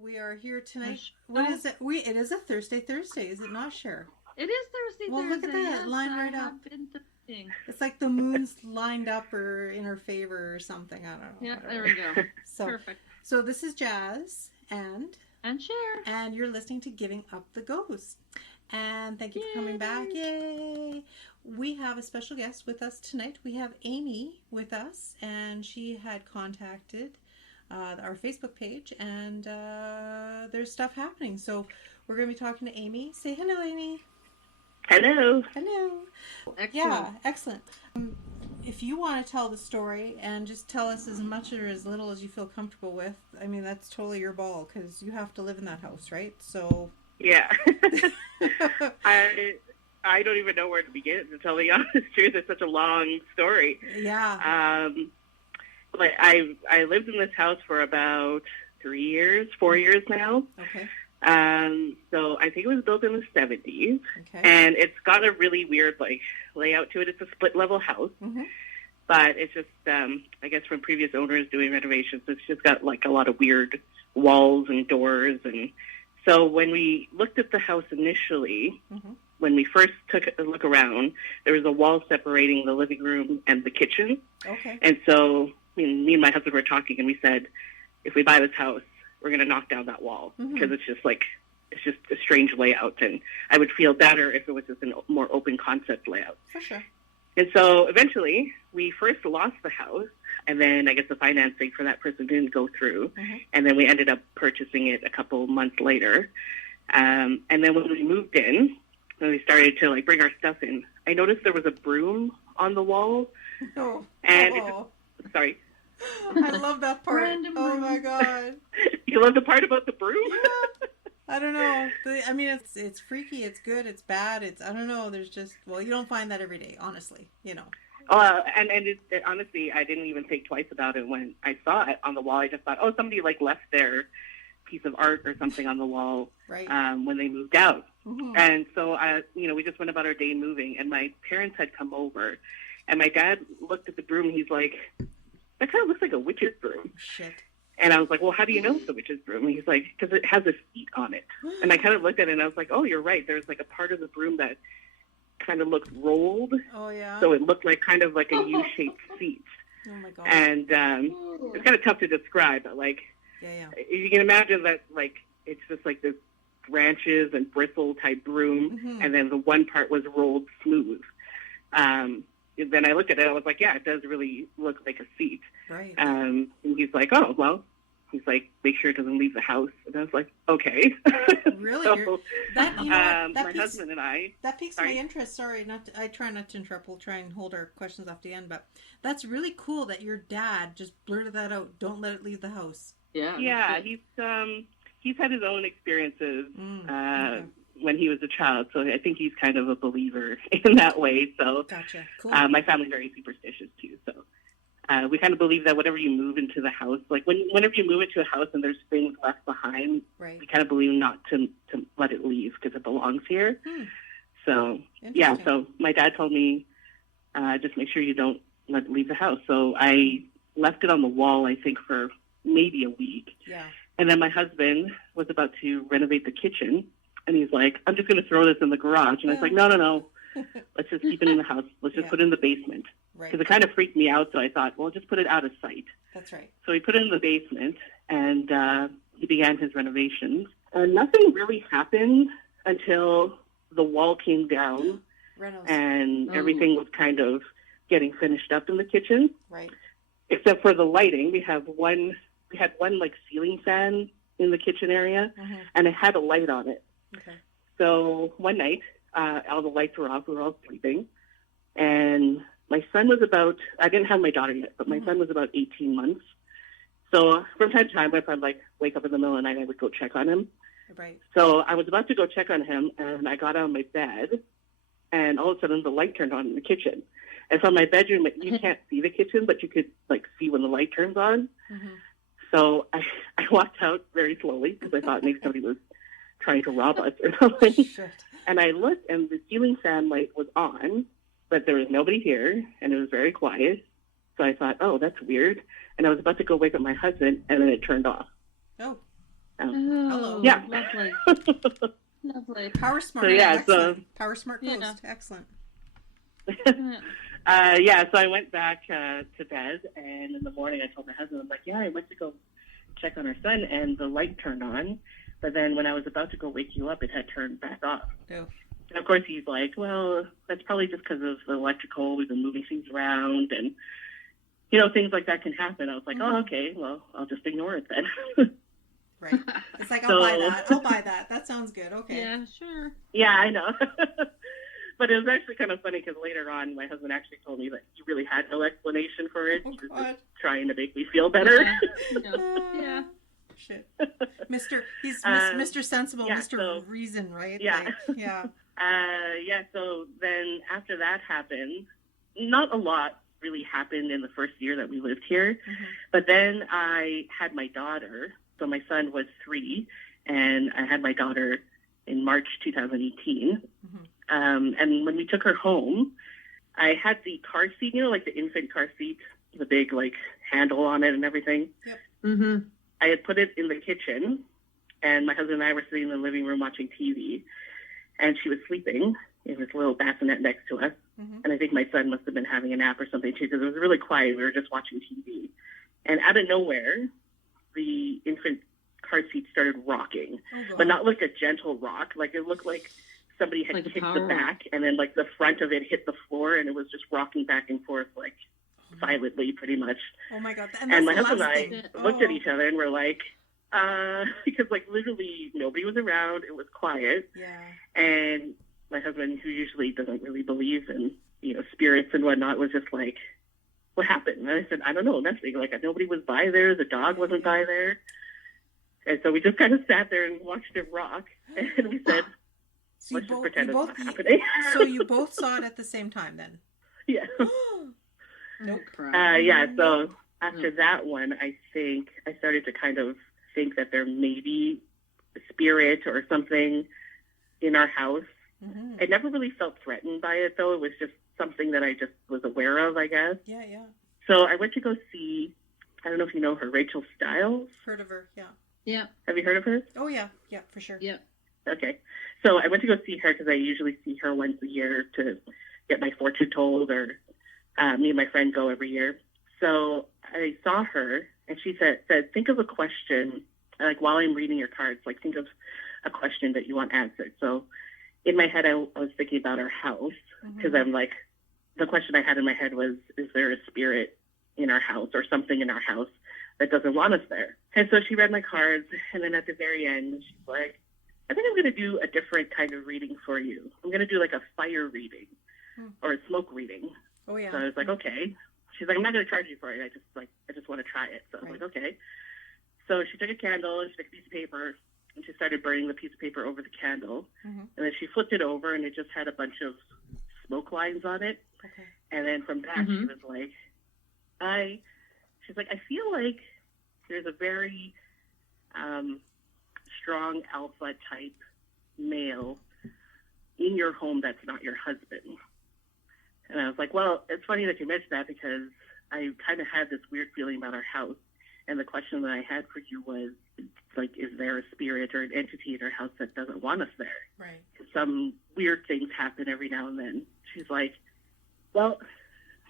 We are here tonight. What is it? It is a Thursday, is it not, Sher? It is Thursday. Well, look at that, yes, lined right up. It's like the moon's lined up or in her favor or something. I don't know. Yeah, whatever. there we go. So, perfect. So this is Jas and Sher, and you're listening to Giving Up the Ghost. And thank you for coming back. Yay! We have a special guest with us tonight. We have Amy with us, and she had contacted our Facebook page, and there's stuff happening. So we're going to be talking to Amy. Say hello, Amy. Hello. Hello. excellent. Yeah, excellent. If you want to tell the story and just tell us as much or as little as you feel comfortable with, I mean, that's totally your ball, because you have to live in that house, right? So yeah. I don't even know where to begin, to tell the honest truth. It's such a long story. Yeah. But I lived in this house for about 4 years now. Okay. So I think it was built in the 70s. Okay. And it's got a really weird layout to it. It's a split level house. Mm-hmm. But it's just I guess from previous owners doing renovations, it's just got a lot of weird walls and doors. And so when we looked at the house initially, mm-hmm. when we first took a look around, there was a wall separating the living room and the kitchen. Okay. And so me and my husband were talking, and we said, if we buy this house, we're going to knock down that wall, because it's just a strange layout, and I would feel better if it was just a more open concept layout. For sure. And so eventually, we first lost the house, and then I guess the financing for that person didn't go through, and then we ended up purchasing it a couple months later. And then when we moved in, when we started to bring our stuff in, I noticed there was a broom on the wall. Oh. And sorry. I love that part. Random oh broom. my god. You love the part about the broom? Yeah. I don't know. I mean, it's freaky. It's good. It's bad. I don't know. There's just, well, you don't find that every day, honestly. And honestly, I didn't even think twice about it when I saw it on the wall. I just thought, oh, somebody left their piece of art or something on the wall, right. When they moved out. Mm-hmm. And so, we just went about our day moving, and my parents had come over, and my dad looked at the broom, and he's like, that kind of looks like a witch's broom. Shit. And I was like, well, how do you know it's a witch's broom? And he's like, because it has a seat on it. And I kind of looked at it, and I was like, oh, you're right. There's a part of the broom that kind of looked rolled. Oh, yeah. So it looked kind of like a U-shaped seat. Oh, my God. And it's kind of tough to describe, but yeah. You can imagine that it's just this branches and bristle type broom, and then the one part was rolled smooth. Then I looked at it, I was like, yeah, it does really look like a seat. Right. And he's like, oh, well, he's like, make sure it doesn't leave the house. And I was like, okay. Really? So, my husband and I. That piques my interest. Sorry, I try not to interrupt. We'll try and hold our questions off the end, but that's really cool that your dad just blurted that out. Don't let it leave the house. Yeah. Yeah, he's had his own experiences. Okay. When he was a child, so I think he's kind of a believer in that way. So, gotcha. Cool. My family's very superstitious too. So, we kind of believe that whatever you move into the house, whenever you move into a house and there's things left behind, right. we kind of believe not to let it leave because it belongs here. So, yeah. So my dad told me, just make sure you don't let it leave the house. So I left it on the wall, I think, for maybe a week. Yeah. And then my husband was about to renovate the kitchen. And he's like, I'm just going to throw this in the garage. And I was like, no. Let's just keep it in the house. Let's just put it in the basement. Right. Because it kind of freaked me out. So I thought, well, just put it out of sight. That's right. So he put it in the basement, and he began his renovations. And nothing really happened until the wall came down. And everything was kind of getting finished up in the kitchen. Right. Except for the lighting. We had one ceiling fan in the kitchen area, and it had a light on it. Okay. So one night, all the lights were off. We were all sleeping. And my son was I didn't have my daughter yet, but my son was about 18 months. So from time to time, if I'd wake up in the middle of the night, I would go check on him. Right. So I was about to go check on him, and I got out of my bed, and all of a sudden the light turned on in the kitchen. And from my bedroom, you can't see the kitchen, but you could see when the light turns on. So I walked out very slowly because I thought maybe somebody was trying to rob us or something. Shit. And I looked, and the ceiling fan light was on, but there was nobody here, and it was very quiet. So I thought, oh, that's weird. And I was about to go wake up my husband, and then it turned off. Oh. Hello. Yeah. Lovely. Lovely. Power Smart. So, yeah, Excellent. Power Smart Ghost. Yeah. Excellent. So I went back to bed, and in the morning I told my husband, I'm like, yeah, I went to go check on our son, and the light turned on. But then when I was about to go wake you up, it had turned back off. Oh. And of course, he's like, well, that's probably just because of the electrical. We've been moving things around, and, things like that can happen. I was like, oh, okay, well, I'll just ignore it then. Right. It's like, I'll buy that. That sounds good. Okay. Yeah, sure. Yeah, I know. But it was actually kind of funny because later on, my husband actually told me that he really had no explanation for it. Oh, he was God. just trying to make me feel better. Yeah. Shit. Mr. Sensible, yeah, Mr. so, Reason, right? Yeah. Like, yeah. So then after that happened, not a lot really happened in the first year that we lived here. Mm-hmm. But then I had my daughter. So my son was 3, and I had my daughter in March 2018. Mm-hmm. And when we took her home, I had the car seat, like the infant car seat, the big, handle on it and everything. Yep. Mm-hmm. I had put it in the kitchen, and my husband and I were sitting in the living room watching TV, and she was sleeping in this little bassinet next to us. Mm-hmm. And I think my son must have been having a nap or something, too, because it was really quiet. We were just watching TV. And out of nowhere, the infant car seat started rocking, but not like a gentle rock. Like it looked like somebody had kicked the back, and then the front of it hit the floor, and it was just rocking back and forth violently, pretty much. Oh my God! And my husband and I looked at each other and were like, because literally nobody was around. It was quiet. Yeah. And my husband, who usually doesn't really believe in spirits and whatnot, was just like, what happened? And I said, I don't know, nothing. Nobody was by there. The dog wasn't by there. And so we just kind of sat there and watched it rock. And we said, let's just pretend it's not happening. So you both saw it at the same time then? Yeah. Nope. So after that one, I think I started to kind of think that there may be a spirit or something in our house. Mm-hmm. I never really felt threatened by it, though. It was just something that I just was aware of, I guess. Yeah. So I went to go see, I don't know if you know her, Rachel Stiles. Heard of her, yeah. Yeah. Have you heard of her? Oh, yeah, for sure. Yeah. Okay. So I went to go see her because I usually see her once a year to get my fortune told, or me and my friend go every year. So I saw her, and she said, think of a question, while I'm reading your cards, think of a question that you want answered. So in my head, I was thinking about our house, because I'm the question I had in my head was, is there a spirit in our house or something in our house that doesn't want us there? And so she read my cards, and then at the very end, she's like, I think I'm going to do a different kind of reading for you. I'm going to do a fire reading or a smoke reading. Oh, yeah. So I was like, okay. She's like, I'm not going to charge you for it. I just want to try it. So I was like, okay. So she took a candle, and she took a piece of paper, and she started burning the piece of paper over the candle. Mm-hmm. And then she flipped it over, and it just had a bunch of smoke lines on it. Okay. And then from that, she was like, she's like, I feel like there's a very strong alpha type male in your home that's not your husband. And I was like, well, it's funny that you mentioned that, because I kind of had this weird feeling about our house. And the question that I had for you was, is there a spirit or an entity in our house that doesn't want us there? Right. Some weird things happen every now and then. She's like, well,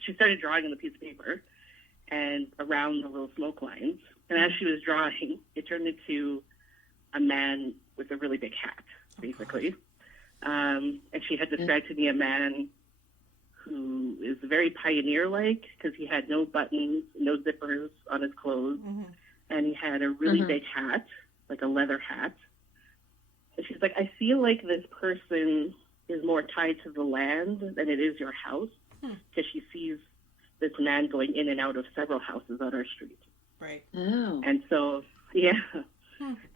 she started drawing on the piece of paper and around the little smoke lines. And as she was drawing, it turned into a man with a really big hat, basically. And she had described to me a man who is very pioneer-like, because he had no buttons, no zippers on his clothes, and he had a really big hat, like a leather hat. And she's like, I feel like this person is more tied to the land than it is your house, because she sees this man going in and out of several houses on our street. Right. Oh. And so, yeah.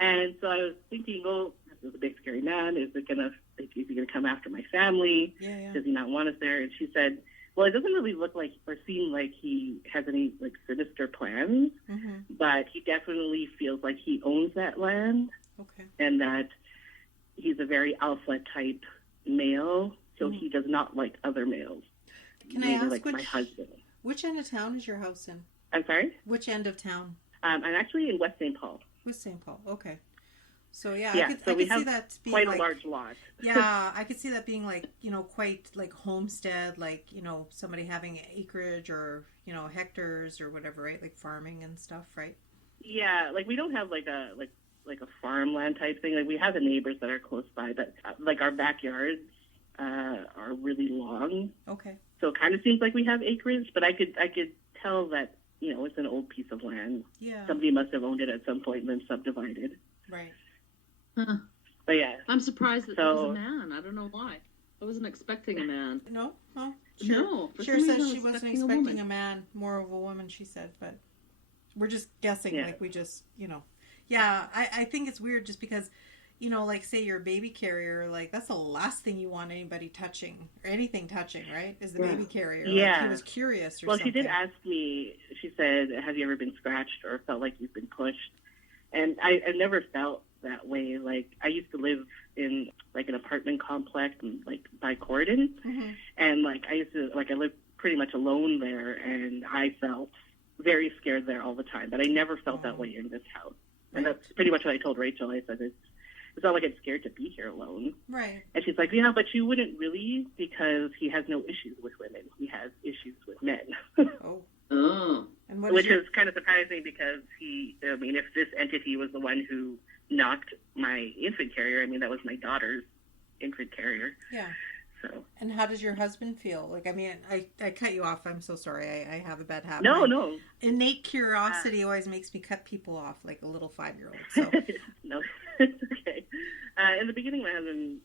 And so I was thinking, well, this is a big scary man. Is he gonna come after my family? Yeah. Does he not want us there? And she said, well, it doesn't really look like or seem like he has any sinister plans, but he definitely feels like he owns that land. Okay. And that he's a very alpha type male, so he does not like other males. Can I ask my husband? Which end of town is your house in? I'm sorry? Which end of town? I'm actually in West St. Paul. West St. Paul, okay. So yeah, Yeah, I could we see have that being quite like, a large lot. yeah, I could see that being like, quite like homestead, like, somebody having acreage or, hectares or whatever, right? Like farming and stuff, right? Yeah, like we don't have like a farmland type thing. Like we have the neighbors that are close by, but like our backyards are really long. Okay. So it kind of seems like we have acreage, but I could tell that it's an old piece of land. Yeah. Somebody must have owned it at some point and then subdivided. Right. Huh. But yeah. I'm surprised that there was a man. I don't know why. I wasn't expecting a man. No? Oh, No. Cher says she wasn't expecting a man, more of a woman, she said, but we're just guessing, like we just, Yeah, I think it's weird just because, like say you're a baby carrier, like that's the last thing you want anybody touching or anything touching, right? Is the baby carrier. Yeah. Like he was curious or well, something. she did ask me, she said, have you ever been scratched or felt like you've been pushed? And I never felt that way. Like I used to live in like an apartment complex like by Corydon. Mm-hmm. And like I lived pretty much alone there, and I felt very scared there all the time. But I never felt that way in this house. Right. And that's pretty much what I told Rachel. I said, it's not like I'm scared to be here alone. Right. And she's like, yeah, but you wouldn't really, because he has no issues with women. He has issues with men. Oh. And which is kind of surprising because if this entity was the one who knocked my infant carrier, that was my daughter's infant carrier. Yeah. So. And how does your husband feel? Like, I cut you off. I'm so sorry. I have a bad habit. No. Innate curiosity always makes me cut people off like a little 5-year-old. So. No, it's okay. In the beginning, my husband,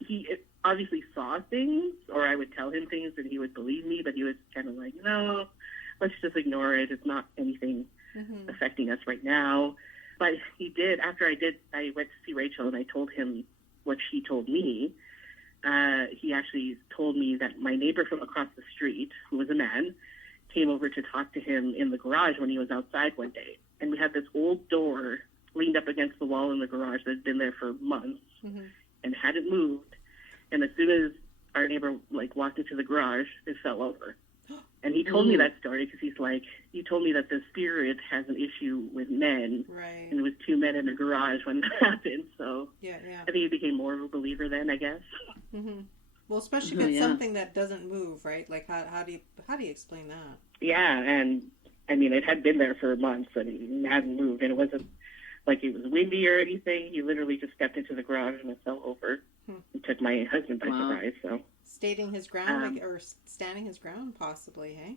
he obviously saw things, or I would tell him things and he would believe me, but he was kind of like, no, let's just ignore it. It's not anything affecting us right now. But he did, after I went to see Rachel and I told him what she told me, he actually told me that my neighbor from across the street, who was a man, came over to talk to him in the garage when he was outside one day. And we had this old door leaned up against the wall in the garage that had been there for months and hadn't moved. And as soon as our neighbor walked into the garage, it fell over. And he told me that story because he's like, he told me that the spirit has an issue with men. Right. And it was 2 men in the garage when that happened. So yeah. I think he became more of a believer then, I guess. Mm-hmm. Well, especially if it's something that doesn't move, right? Like how do you explain that? Yeah, and it had been there for months and it hadn't moved, and it wasn't like it was windy or anything. He literally just stepped into the garage and it fell over. It took my husband by surprise. So stating his ground, or standing his ground, possibly, hey?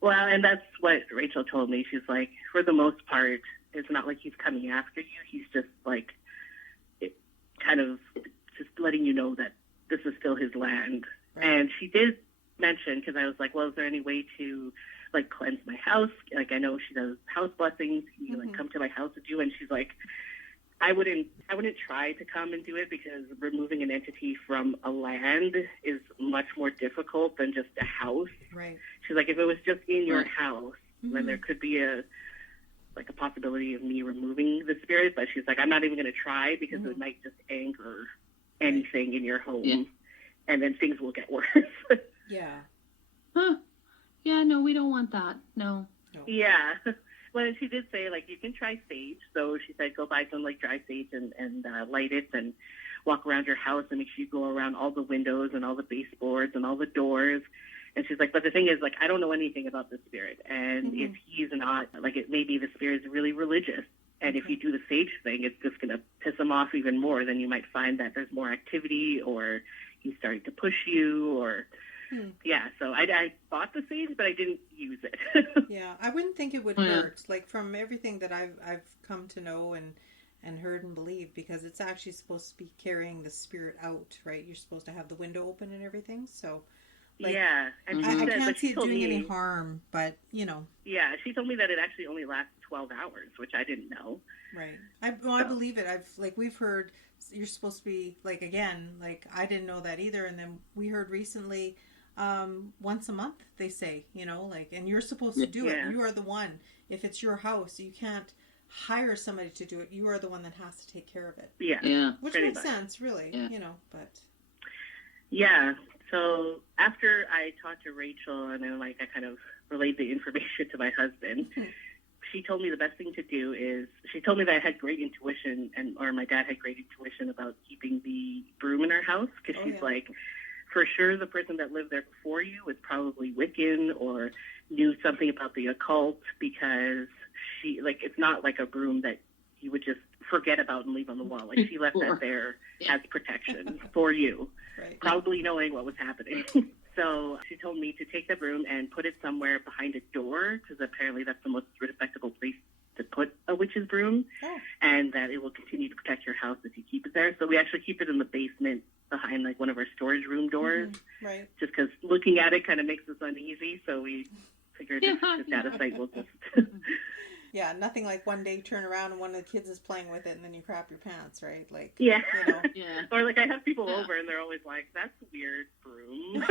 Well, and that's what Rachel told me. She's like, for the most part, it's not like he's coming after you. He's just kind of just letting you know that this is still his land. Right. And she did mention, because I was like, well, is there any way to cleanse my house? I know she does house blessings. Can you come to my house and do? And she's like, I wouldn't try to come and do it because removing an entity from a land is much more difficult than just a house. Right. She's like, if it was just in your house, then there could be a possibility of me removing the spirit. But she's like, I'm not even going to try because it might just anger anything in your home, and then things will get worse. Yeah. Huh. Yeah, no, we don't want that. No. Yeah. Well, and she did say, you can try sage. So she said, go buy some, dry sage and light it and walk around your house and make sure you go around all the windows and all the baseboards and all the doors. And she's like, but the thing is, I don't know anything about the spirit. And if he's not, it maybe the spirit is really religious. And if you do the sage thing, it's just going to piss him off even more. Then you might find that there's more activity, or he's starting to push you, or... Yeah, so I bought the sage, but I didn't use it. Yeah, I wouldn't think it would hurt. From everything that I've come to know and heard and believe, because it's actually supposed to be carrying the spirit out, right? You're supposed to have the window open and everything, so... yeah, and I can't see it doing any harm, but, Yeah, she told me that it actually only lasts 12 hours, which I didn't know. Right. I believe it. We've heard you're supposed to be, again, I didn't know that either, and then we heard recently... once a month, they say, and you're supposed to do it. You are the one. If it's your house, you can't hire somebody to do it. You are the one that has to take care of it. Yeah. Which makes sense, really, but. Yeah. So after I talked to Rachel and then I kind of relayed the information to my husband, she told me the best thing to do is, she told me that I had great intuition or my dad had great intuition about keeping the broom in our house, because she's like, for sure the person that lived there before you was probably Wiccan or knew something about the occult, because it's not like a broom that you would just forget about and leave on the wall. Like, she left that there as protection for you, probably knowing what was happening. So she told me to take the broom and put it somewhere behind a door, because apparently that's the most respectable place to put a witch's broom, and that it will continue to protect your house if you keep it there. So we actually keep it in the basement behind one of our storage room doors, just because looking at it kind of makes us uneasy. So we figured just out of sight, we'll just... Yeah, nothing like one day turn around and one of the kids is playing with it and then you crap your pants, right? Like, yeah. You know. Or I have people over and they're always like, that's a weird broom.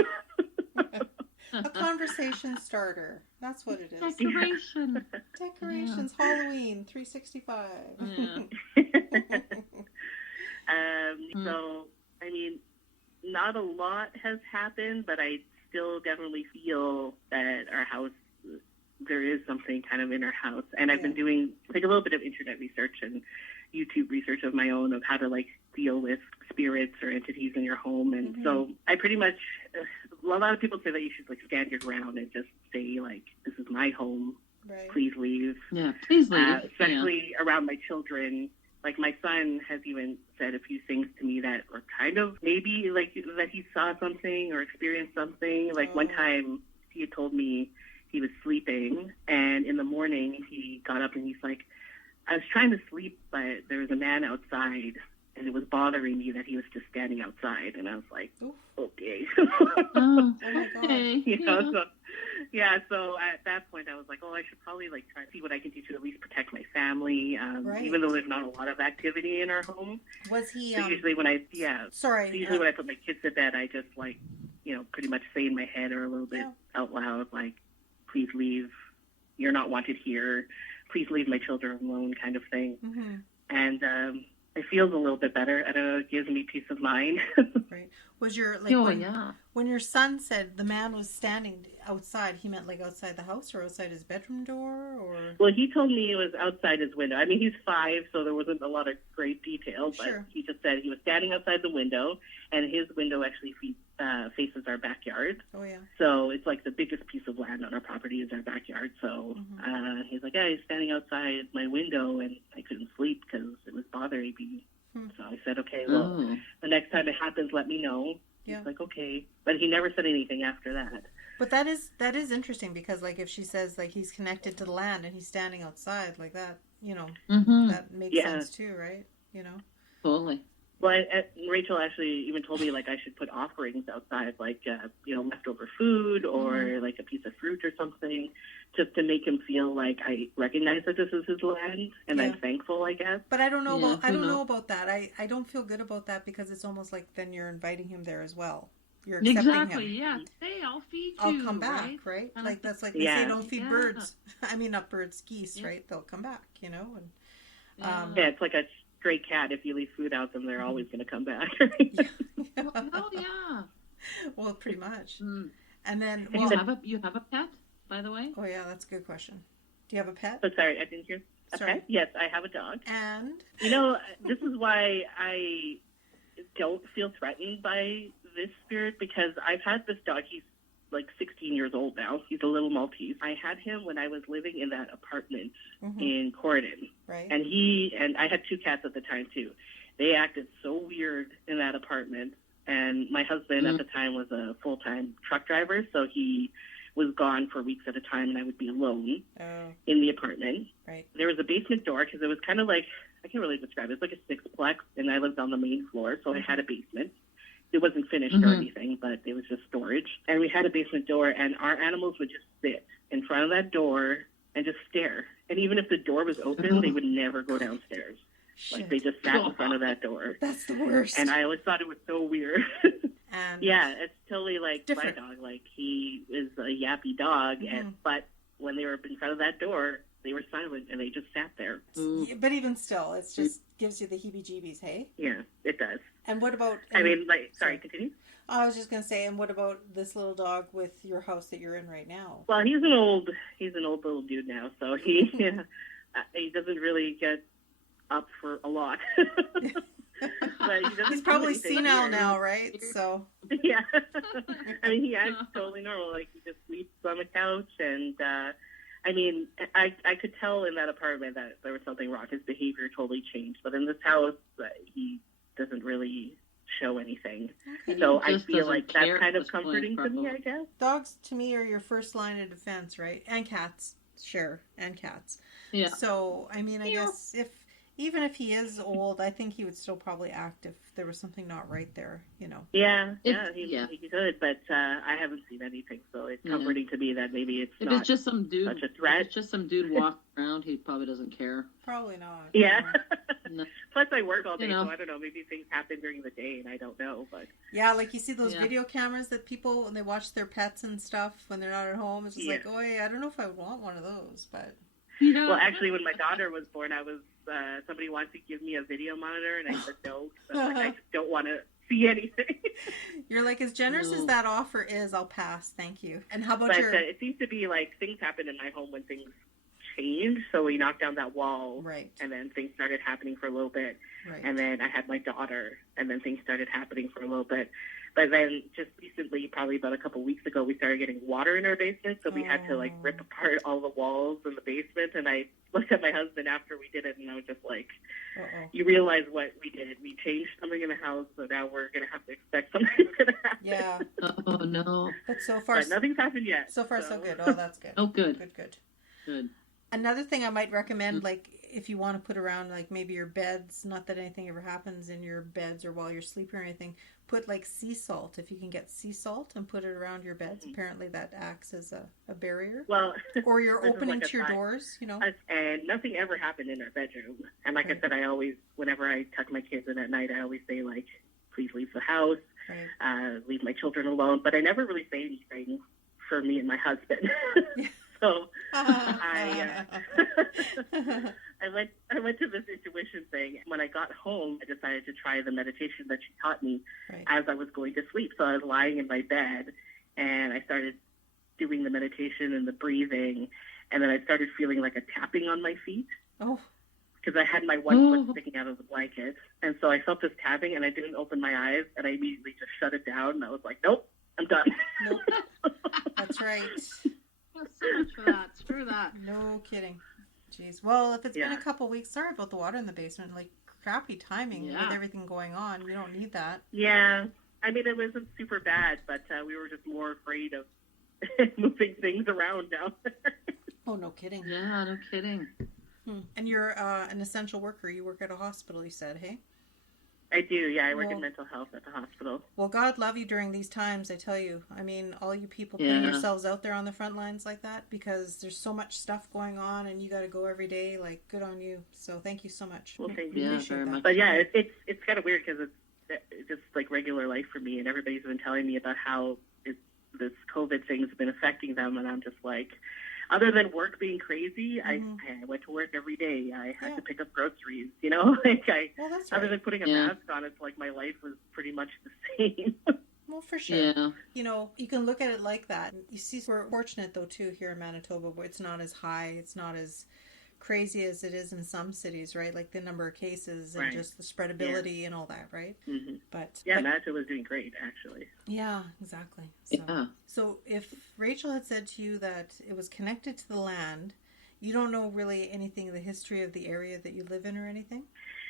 A conversation starter. That's what it is. Decorations. Halloween, 365. So, I mean, not a lot has happened, but I still definitely feel that our house, there is something kind of in our house. And I've been doing a little bit of internet research and YouTube research of my own of how to deal with spirits or entities in your home. And so I pretty much, a lot of people say that you should stand your ground and just say this is my home. Please leave. Yeah, please leave. Especially around my children. My son has even said a few things to me that were kind of maybe that he saw something or experienced something. One time he had told me he was sleeping, and in the morning he got up and he's like, I was trying to sleep, but there was a man outside, and it was bothering me that he was just standing outside. And I was like, okay. Oh my God. So at that point I was like, I should probably try to see what I can do to at least protect my family, even though there's not a lot of activity in our home. Was he... So usually when I, when I put my kids to bed, I just pretty much say in my head or a little bit out loud, please leave, you're not wanted here, please leave my children alone, kind of thing. And it feels a little bit better. I don't know, it gives me peace of mind. Was your when your son said the man was standing outside, he meant outside the house or outside his bedroom door, or? Well, he told me it was outside his window. I mean, he's 5, so there wasn't a lot of great detail, but he just said he was standing outside the window, and his window actually faces our backyard. Oh yeah. So it's the biggest piece of land on our property is our backyard. So he's like, he's standing outside my window, and I couldn't sleep because it was bothering me. So I said, okay, well, the next time it happens, let me know. He's like, okay. But he never said anything after that. But that is interesting, because if she says he's connected to the land and he's standing outside that, that makes sense too, right? Totally. Well, Rachel actually even told me I should put offerings outside, leftover food or a piece of fruit or something, just to make him feel I recognize that this is his land and I'm thankful, I guess. But I don't know about that. I don't feel good about that, because it's almost then you're inviting him there as well. You're accepting him. Yeah. Hey, I'll feed you. I'll come back, right? That's they say don't feed birds. I mean, not birds, geese, right? They'll come back, And it's like a stray cat. If you leave food out, then they're always going to come back. Oh yeah. Well, pretty much. And then you have a pet, by the way? Oh yeah, that's a good question. Do you have a pet? Oh, sorry, I didn't hear. Pet? Yes, I have a dog. And this is why I don't feel threatened by this spirit, because I've had this dog. He's 16 years old now. He's a little Maltese. I had him when I was living in that apartment in Corydon. Right. And I had 2 cats at the time too. They acted so weird in that apartment. And my husband at the time was a full-time truck driver, so he was gone for weeks at a time, and I would be alone in the apartment. Right. There was a basement door, because it was kind of I can't really describe it. It's a 6-plex, and I lived on the main floor, so I had a basement. It wasn't finished or anything, but it was just storage. And we had a basement door, and our animals would just sit in front of that door and just stare. And even if the door was open, they would never go downstairs. They just sat in front of that door. That's the worst. And I always thought it was so weird. And it's totally different. My dog. He is a yappy dog, but when they were in front of that door, they were silent and they just sat there. But even still, it just gives you the heebie-jeebies, hey? Yeah, it does. And what about... sorry, continue? I was just gonna say, and what about this little dog with your house that you're in right now? Well, he's an old little dude now, so he he doesn't really get up for a lot. But He's probably senile now, right? So yeah, I mean, he acts totally normal. Like he just sleeps on the couch, and I mean, I could tell in that apartment that there was something wrong. His behavior totally changed, but in this house, he doesn't really show anything. okay. So I feel like that's kind of comforting to me, I guess. Dogs to me are your first line of defense, right? And cats, sure, and cats. Yeah. So I mean, I guess even if he is old, I think he would still probably act if there was something not right there, you know. Yeah, he could, but I haven't seen anything, so it's comforting to me that maybe it's not it's just some dude, such a threat. If it's just some dude walking around, he probably doesn't care. Probably not. Yeah. No. Plus, I work all day, You know. so I don't know. Maybe things happen during the day, and I don't know. But Yeah, like you see those video cameras that people, when they watch their pets and stuff when they're not at home, it's just like, oh, yeah, I don't know if I would want one of those, but... Yeah. well, actually, when my daughter was born, I was somebody wanted to give me a video monitor, and I said no. So I just don't want to see anything. You're like, as generous as that offer is, I'll pass. Thank you. And how about But your... it seems to be like things happen in my home when things change. So we knocked down that wall, Right. and then things started happening for a little bit. Right. And then I had my daughter, and then things started happening for a little bit. But then just recently, probably about a couple weeks ago, we started getting water in our basement, so we had to like rip apart all the walls in the basement. And I looked at my husband after we did it, and I was just like, you realize what we did. We changed something in the house, so now we're going to have to expect something's going to happen. Yeah. Oh, no. But so far... But nothing's happened yet. So far, so good. Oh, that's good. Oh, good. Good. Another thing I might recommend, like, if you want to put around, like, maybe your beds, not that anything ever happens in your beds or while you're sleeping or anything, put, like, sea salt. If you can get sea salt and put it around your beds, apparently that acts as a barrier. Well, or you're this is opening like to your doors, you know. And nothing ever happened in our bedroom. And like I said, I always, whenever I tuck my kids in at night, I always say, like, please leave the house, leave my children alone. But I never really say anything for me and my husband. So I went to this intuition thing. When I got home, I decided to try the meditation that she taught me as I was going to sleep. So I was lying in my bed, and I started doing the meditation and the breathing, and then I started feeling like a tapping on my feet. Oh. Because I had my one foot sticking out of the blanket. And so I felt this tapping, and I didn't open my eyes, and I immediately just shut it down, and I was like, nope, I'm done. Nope. That's right. So much for that. Screw that. No kidding. Jeez. Well, if it's been a couple weeks, sorry about the water in the basement. Like, crappy timing with everything going on. You don't need that. Yeah. I mean, it wasn't super bad, but we were just more afraid of moving things around down there. Oh, no kidding. Yeah, no kidding. And you're an essential worker. You work at a hospital, you said, hey? I do, yeah. I work in mental health at the hospital. Well, God love you during these times, I tell you. I mean, all you people putting yourselves out there on the front lines like that, because there's so much stuff going on and you got to go every day. Like, good on you. So thank you so much. Well, thank you. Yeah, very much. But yeah, it's kind of weird because it's just like regular life for me, and everybody's been telling me about how this COVID thing's been affecting them, and I'm just like, other than work being crazy, I went to work every day. I had to pick up groceries, you know? Like other than putting a mask on, it's like my life was pretty much the same. Well, for sure. Yeah. You know, you can look at it like that. You see, we're fortunate, though, too, here in Manitoba, where it's not as high, it's not as crazy as it is in some cities, right? Like the number of cases and just the spreadability and all that, right? Mm-hmm. But Manitoba was doing great, actually. Yeah, exactly. So if Rachel had said to you that it was connected to the land, you don't know really anything of the history of the area that you live in or anything?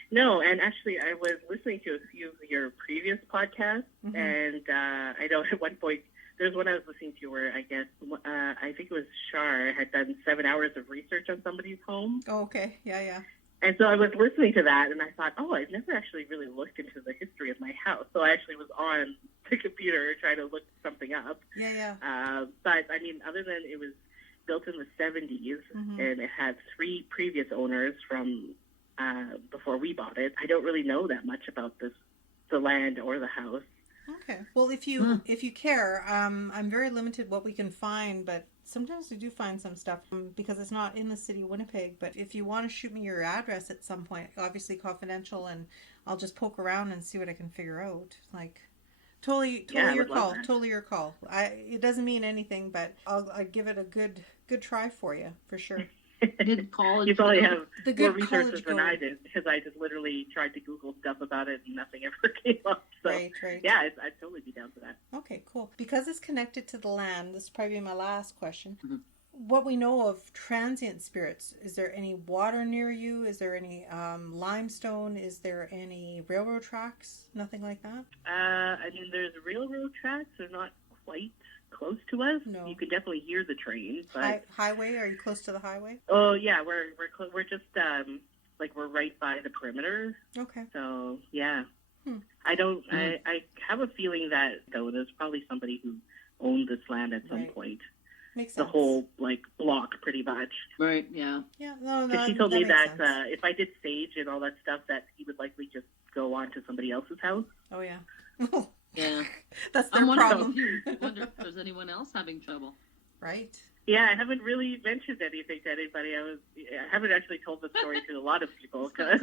No, and actually I was listening to a few of your previous podcasts, and I know at one point, there's one I was listening to where I guess, I think it was Shar had done 7 hours of research on somebody's home. Oh, okay. Yeah. And so I was listening to that, and I thought, I've never actually really looked into the history of my house. So I actually was on the computer trying to look something up. Yeah. But, I mean, other than it was built in the 70s, and it had 3 previous owners from before we bought it, I don't really know that much about the land or the house. Okay. Well, if you care, I'm very limited what we can find, but sometimes we do find some stuff because it's not in the city of Winnipeg. But if you want to shoot me your address at some point, obviously confidential, and I'll just poke around and see what I can figure out. Like, Totally Yeah, I your would love call. that. Totally your call. It doesn't mean anything, but I'd give it a good try for you, for sure. Good college. You probably have The more good researchers college than go. I did, because I just literally tried to Google stuff about it and nothing ever came up. So, Right. yeah, I'd totally be down for that. Okay, cool. Because it's connected to the land, this will probably be my last question. Mm-hmm. What we know of transient spirits, is there any water near you? Is there any limestone? Is there any railroad tracks? Nothing like that? I mean, there's railroad tracks. They're not quite close to us. No. You can definitely hear the train. But Highway? Are you close to the highway? oh yeah, we're just like we're right by the perimeter. Okay. So yeah, Hmm. I have a feeling that though there's probably somebody who owned this land at some Right. point. Makes The sense. whole like block, pretty much. Right, yeah. Yeah, no, Because she told me makes that sense. if I did sage and all that stuff, that he would likely just go on to somebody else's house. Oh, yeah. Yeah. That's their I'm wondering problem. if there's anyone else having trouble. Right? Yeah, I haven't really mentioned anything to anybody. I haven't actually told the story to a lot of people because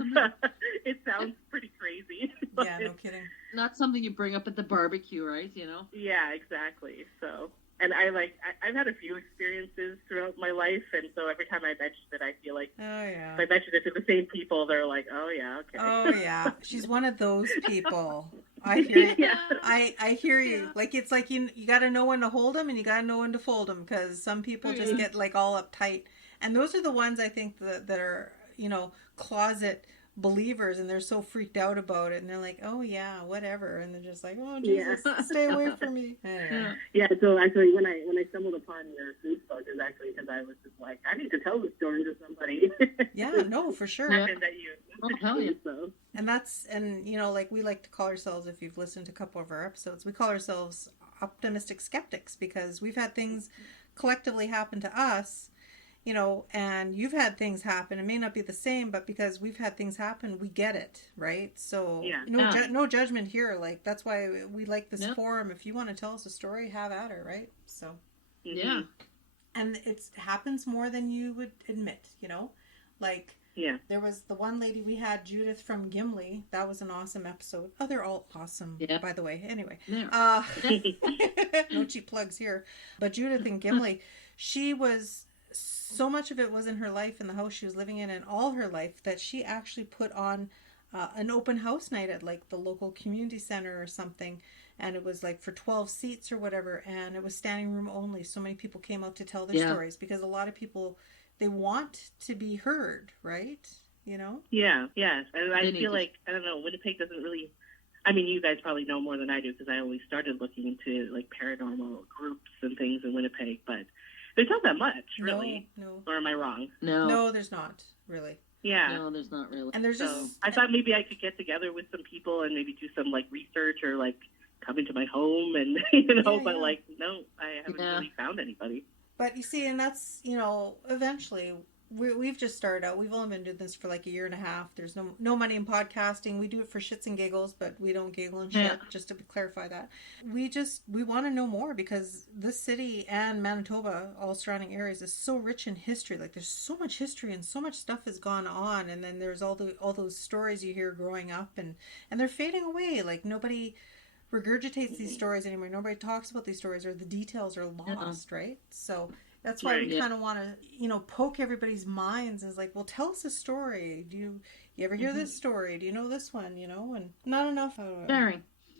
it sounds pretty crazy. Yeah, no kidding. Not something you bring up at the barbecue, right? You know? Yeah, exactly. So, and I've had a few experiences throughout my life, and so every time I mention it, I feel like Oh, yeah. if I mention it to the same people, they're like, "Oh yeah, okay." Oh, yeah. She's one of those people. I hear you. Yeah. I hear you. Like, it's like you got to know when to hold them and you got to know when to fold them, because some people just get like all uptight. And those are the ones I think that are, closet believers, and they're so freaked out about it, and they're like, oh yeah, whatever, and they're just like, oh Jesus, stay away from me. Anyway. Yeah, so actually when I stumbled upon your Facebook is actually because I was just like, I need to tell this story to somebody. Yeah, no, for sure. Yeah. That you Hell yeah. so. And like we like to call ourselves, if you've listened to a couple of our episodes, we call ourselves optimistic skeptics, because we've had things collectively happen to us, and you've had things happen. It may not be the same, but because we've had things happen, we get it, right? So Yeah. no judgment here. Like, that's why we like this forum. If you want to tell us a story, have at her, right? So Yeah. and it happens more than you would admit, like. Yeah. There was the one lady we had, Judith from Gimli. That was an awesome episode. Oh, they're all awesome, by the way. Anyway, Yeah. no cheap plugs here. But Judith in Gimli, she was, so much of it was in her life, in the house she was living in, and all her life, that she actually put on an open house night at like the local community center or something. And it was like for 12 seats or whatever. And it was standing room only. So many people came out to tell their stories, because a lot of people, they want to be heard, right? Yeah, yes. And I feel like, I don't know, Winnipeg doesn't really, I mean, you guys probably know more than I do, because I only started looking into like paranormal groups and things in Winnipeg, but there's not that much, really. No. Or am I wrong? No, there's not, really. Yeah. No, there's not really. And there's So I thought maybe I could get together with some people and maybe do some like research, or like come into my home and, but like, no, I haven't really found anybody. But you see, and that's, eventually, we've just started out. We've only been doing this for like a year and a half. There's no money in podcasting. We do it for shits and giggles, but we don't giggle and shit, just to clarify that. We want to know more, because this city and Manitoba, all surrounding areas, is so rich in history. Like, there's so much history and so much stuff has gone on. And then there's all those stories you hear growing up, and they're fading away. Like, nobody regurgitates these stories anymore. Nobody talks about these stories, or the details are lost, right? So that's why we kind of want to, poke everybody's minds. Is like, well, tell us a story. Do you ever hear this story? Do you know this one? And not enough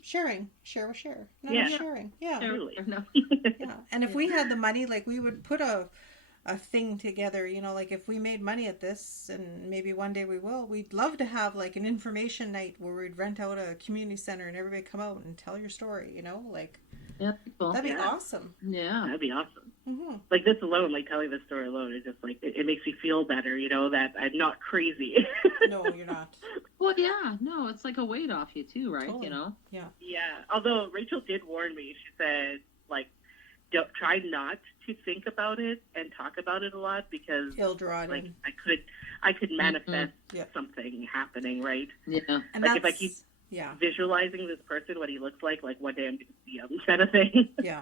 sharing, share with share. Not enough sharing. Yeah, Really. yeah. And if we had the money, like, we would put a thing together, like, if we made money at this, and maybe one day we will, we'd love to have like an information night where we'd rent out a community center and everybody come out and tell your story, like, cool. that'd be awesome. Yeah, that'd be awesome. Mm-hmm. Like, this alone, like telling this story alone, is just like, it makes me feel better, that I'm not crazy. No, you're not. Well, yeah, no, it's like a weight off you too, right? Totally. Yeah. Although Rachel did warn me, she said, like, don't try not to think about it and talk about it a lot, because it'll draw it like in. I could manifest something happening, right? Yeah. And like, if I keep visualizing this person, what he looks like one day I'm going to see him, kind of thing. Yeah.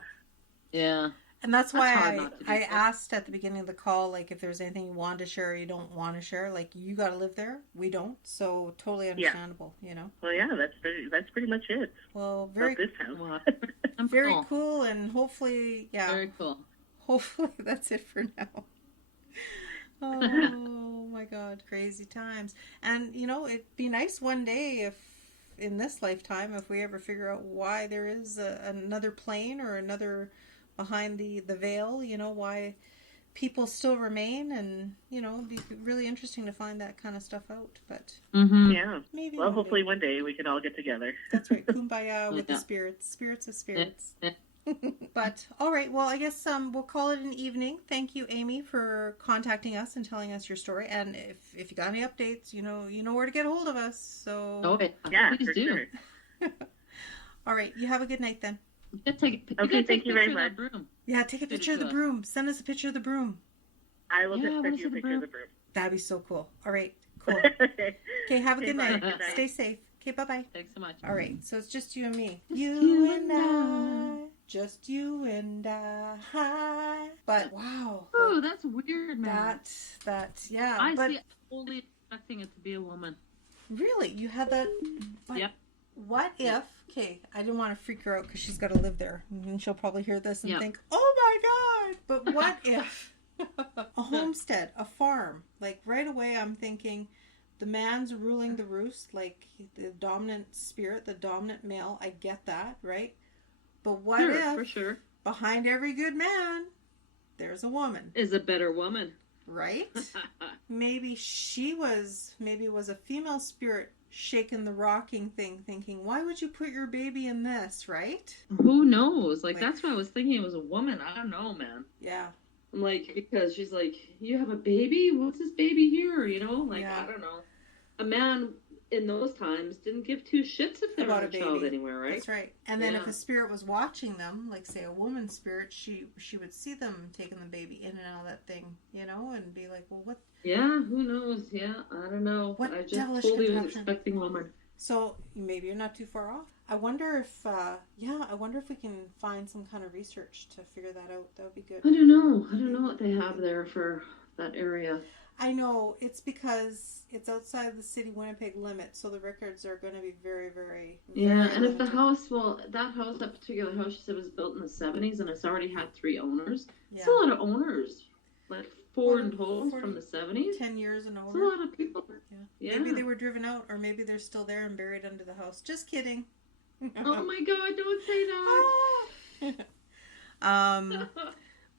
Yeah. And that's That's why hard not to do, I though. asked at the beginning of the call, like, if there's anything you want to share or you don't want to share. Like, you got to live there. We don't. So, totally understandable, you know? Well, yeah, that's pretty much it. Well, About very, this house. Well, I'm very cool. cool. And hopefully, yeah. Very cool. Hopefully that's it for now. Oh, my God. Crazy times. And, you know, it'd be nice one day if, in this lifetime, if we ever figure out why there is another plane or another behind the veil, you know, why people still remain, and, you know, it'd be really interesting to find that kind of stuff out. But Yeah. maybe Well, one hopefully day. one day we can all get together. That's right. Kumbaya with the Yeah. spirits of spirits. Yeah. But all right, well, I guess we'll call it an evening. Thank you, Amy, for contacting us and telling us your story. And if you got any updates, you know where to get a hold of us. So Oh, Yeah, please for do. sure. all right, you have a good night then. You gotta take a Okay, take thank a you very picture of much. that broom. Yeah, take a picture of the broom. Send us a picture of the broom. I will Yeah, just we'll send see you a the picture of the broom. That'd be so cool. All right, cool. Okay. Okay, have a Okay, good bye. night. Good night. Stay safe. Okay, bye-bye. Thanks so much. All right, so it's just you and me. Just You you and and I. Just you and I. But wow. Oh, like, that's weird, man. yeah. I but see. Only expecting it to be a woman. really, you had that. But Yep. what if? Okay, I didn't want to freak her out because she's got to live there, and she'll probably hear this and Yeah. think, "Oh my God!" But what if a homestead, a farm? Like right away, I'm thinking the man's ruling the roost, like the dominant spirit, the dominant male. I get that, right? But what Sure, if for sure. behind every good man, there's a woman, Is a better woman. right? Maybe it was a female spirit shaking the rocking thing, thinking, why would you put your baby in this, right? Who knows? Like, Like- that's why I was thinking it was a woman. I don't know, man. Yeah. I'm like, because she's like, you have a baby? What's this baby here? You know? Like, Yeah. I don't know. A man in those times didn't give two shits if there About was a a child baby. anywhere, right? That's right. And then if Yeah. a spirit was watching them, like say a woman spirit, she would see them taking the baby in and out of that thing, you know, and be like, well, what? Yeah, who knows? Yeah, I don't know. What I just devilish totally was contraption. expecting woman. So maybe you're not too far off. I wonder if, I wonder if we can find some kind of research to figure that out. That would be good. I don't know. I don't know what they have there for that area. I know it's because it's outside the city Winnipeg limit, so the records are going to be very, very, Yeah, very and if the limited. house, well, that particular house, she said was built in the 70s and it's already had 3 owners. Yeah. It's a lot of owners. Like 4 in total 40, from the 70s. 10 years and It's a older. lot of people. Yeah. Maybe they were driven out, or maybe they're still there and buried under the house. Just kidding. Oh my God, don't say that.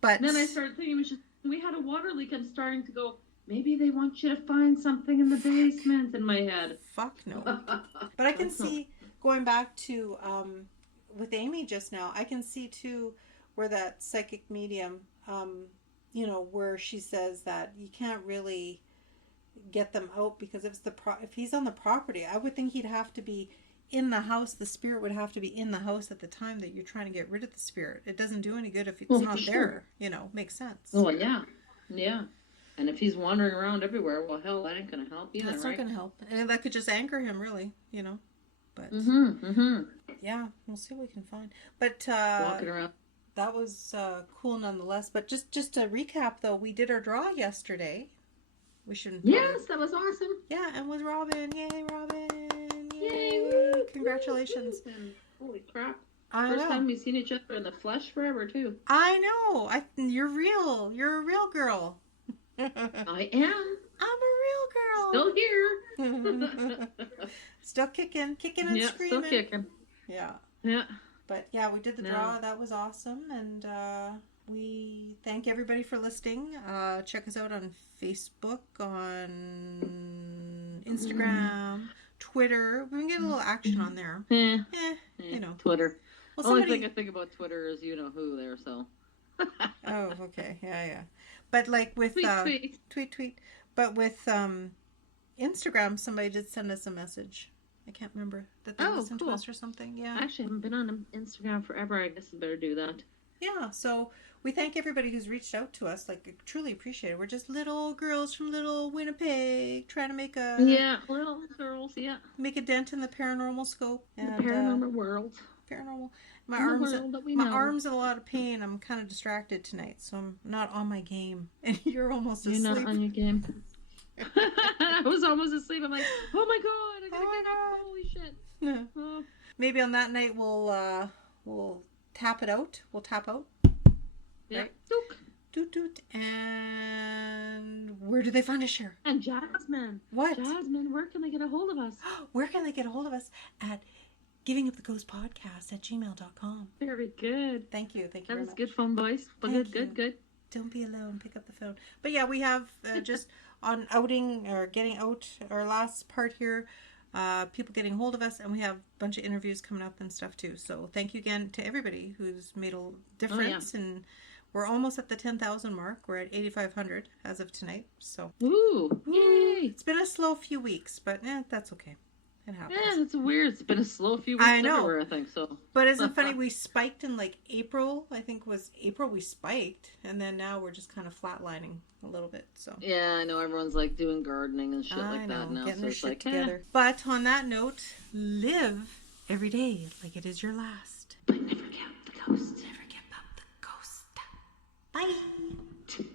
But And then I started thinking, we had a water leak. I'm starting to go, maybe they want you to find something in the basement in my head. fuck no. But I can see, going back to with Amy just now, I can see too where that psychic medium, where she says that you can't really get them out because if he's on the property, I would think he'd have to be in the house. The spirit would have to be in the house at the time that you're trying to get rid of the spirit. It doesn't do any good if it's not for there. Makes sense. Oh, yeah. Yeah. And if he's wandering around everywhere, well, hell, that ain't going to help either, That's right? not going to help. And that could just anchor him, really, But, yeah, we'll see what we can find. But Walking around. that was cool nonetheless. But just to recap, though, we did our draw yesterday. We shouldn't. Yes, that was awesome. Yeah, and with Robin. Yay, Robin. Yay, woo, Congratulations. Holy crap. I First know. time we've seen each other in the flesh forever, too. I know. You're real. You're a real girl. I am. I'm a real girl. Still here. Still kicking and Yeah, screaming. still kicking. Yeah. Yeah. But yeah, we did the No. draw. That was awesome. And we thank everybody for listening. Check us out on Facebook, on Instagram, Twitter. We've been getting a little action on there. Twitter. Well, Only thing I think about Twitter is you know who there, so. Oh, okay. Yeah. But like with tweet. But with Instagram, somebody did send us a message. I can't remember that they listened to us or something. Yeah. I actually haven't been on Instagram forever. I guess I better do that. Yeah. So we thank everybody who's reached out to us. Like, truly appreciate it. We're just little girls from little Winnipeg trying to make a little girls. Yeah. make a dent in the paranormal scope. The paranormal world. paranormal. My In the arms, world that we my know. arms in a lot of pain. I'm kind of distracted tonight, so I'm not on my game. And you're almost You're asleep. not on your game. I was almost asleep. I'm like, oh my god, I gotta get up. Holy shit. Oh. Maybe on that night we'll tap it out. We'll tap out. Yeah. Right? Doot doot. And where do they find us, Sher? And Jasmine. What? Jasmine, where can they get a hold of us? Where can they get a hold of us? At givinguptheghostpodcast@gmail.com. Very good. Thank you. Thank you That very was much. good phone voice. But Thank good. Don't be alone. Pick up the phone. But yeah, we have just on outing or getting out our last part here, people getting hold of us, and we have a bunch of interviews coming up and stuff too. So thank you again to everybody who's made a difference. And we're almost at the 10,000 mark. We're at 8,500 as of tonight. So Ooh, yay. it's been a slow few weeks, but that's okay. It happens. Yeah, it's weird. It's been a slow few weeks I know. everywhere, I think so. But isn't it funny? We spiked in like April. I think was April we spiked, and then now we're just kind of flatlining a little bit. So Yeah, I know everyone's like doing gardening and shit like that now. getting So their it's shit like, together. But on that note, live every day like it is your last. But never count the ghost. Never give up the ghost. Bye. Thank you.